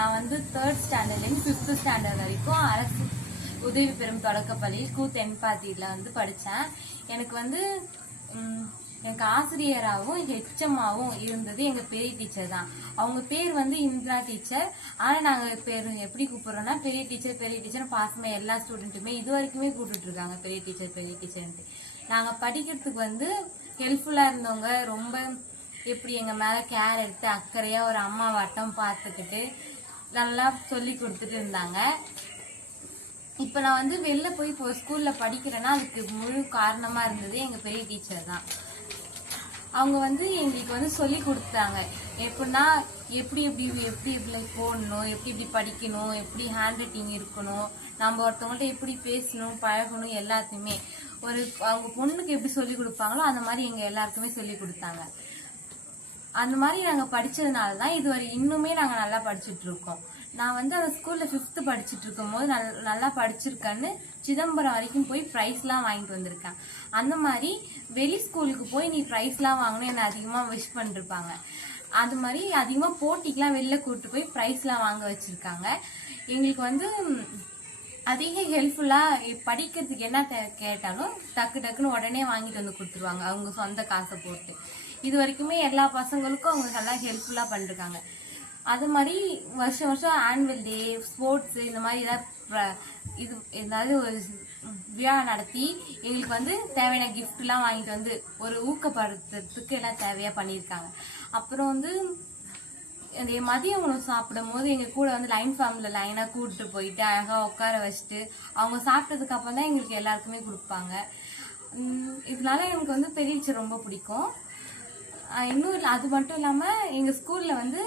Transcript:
நான் வந்து 3rd ஸ்டாண்டர்ட்லேருந்து 5th standard வரைக்கும் அரசு உதவி பெறும் தொடக்கப்பள்ளி தென்பாத்தியில வந்து படித்தேன். எனக்கு வந்து எனக்கு ஆசிரியராகவும் ஹெச்எம்மாவும் இருந்தது எங்க பெரிய டீச்சர் தான். அவங்க பேர் வந்து இந்திரா டீச்சர். ஆனா நாங்க பேர் எப்படி கூப்பிடுறோம்னா பெரிய டீச்சர் பாசமா எல்லா ஸ்டூடெண்ட்டுமே இது வரைக்குமே கூப்பிட்டு இருக்காங்க பெரிய டீச்சர்ன்ட்டு. நாங்க படிக்கிறதுக்கு வந்து ஹெல்ப்ஃபுல்லா இருந்தவங்க, ரொம்ப எப்படி எங்க மேல கேர் எடுத்து அக்கறையா ஒரு அம்மா வட்டம் பார்த்துக்கிட்டு நல்லா சொல்லி கொடுத்துட்டு இருந்தாங்க. இப்ப நான் வந்து வெளில போய் இப்போ ஸ்கூல்ல படிக்கிறேன்னா அதுக்கு முழு காரணமா இருந்தது எங்க பெரிய டீச்சர் தான். அவங்க வந்து எங்களுக்கு வந்து சொல்லி கொடுத்தாங்க எப்படின்னா எப்படி போடணும், எப்படி படிக்கணும், எப்படி ஹேண்ட் ரைட்டிங் இருக்கணும், நம்ம ஒருத்தவங்கள்ட்ட எப்படி பேசணும் பழகணும், எல்லாத்தையுமே அவங்க பொண்ணுக்கு எப்படி சொல்லி கொடுப்பாங்களோ அந்த மாதிரி எங்க எல்லாருக்குமே சொல்லி கொடுத்தாங்க. அந்த மாதிரி நாங்க படிச்சதுனாலதான் இதுவரை இன்னுமே நாங்க நல்லா படிச்சுட்டு இருக்கோம். நான் வந்து அந்த ஸ்கூல்ல 5th படிச்சுட்டு இருக்கும் போது நல்லா படிச்சிருக்கேன்னு சிதம்பரம் வரைக்கும் போய் பிரைஸ் எல்லாம் வாங்கிட்டு வந்திருக்கேன். அந்த மாதிரி வெளி ஸ்கூலுக்கு போய் நீ பிரைஸ் எல்லாம் வாங்கணும் என்ன அதிகமா விஷ் பண்ணிருப்பாங்க. அது மாதிரி அதிகமா போட்டிக்கெல்லாம் வெளில கூப்பிட்டு போய் பிரைஸ் எல்லாம் வாங்க வச்சிருக்காங்க. எங்களுக்கு வந்து அதிக ஹெல்ப்ஃபுல்லா படிக்கிறதுக்கு என்ன கேட்டாலும் டக்குன்னு உடனே வாங்கிட்டு வந்து கொடுத்துருவாங்க அவங்க சொந்த காசை போட்டு. இது வரைக்குமே எல்லா பசங்களுக்கும் அவங்க நல்லா ஹெல்ப்ஃபுல்லா பண்ணிருக்காங்க. அது மாதிரி வருஷம் ஆனுவல் டே, ஸ்போர்ட்ஸ் இந்த மாதிரி ஏதாவது ஒரு விழா நடத்தி எங்களுக்கு வந்து தேவையான கிஃப்ட் எல்லாம் வாங்கிட்டு வந்து ஒரு ஊக்கப்படுத்துறதுக்கு எல்லாம் தேவையா பண்ணியிருக்காங்க. அப்புறம் வந்து மதிய உணவு சாப்பிடும் போது எங்க கூட வந்து லைன் ஃபார்ம்ல லைனா கூப்பிட்டு போயிட்டு அழகா உட்கார வச்சுட்டு அவங்க சாப்பிட்டதுக்கு அப்புறம் தான் எங்களுக்கு எல்லாருக்குமே கொடுப்பாங்க. இதனால எனக்கு வந்து பெரிய டீச்சர் ரொம்ப பிடிக்கும். இன்னும் அது மட்டும் இல்லாம எங்க ஸ்கூல்ல வந்து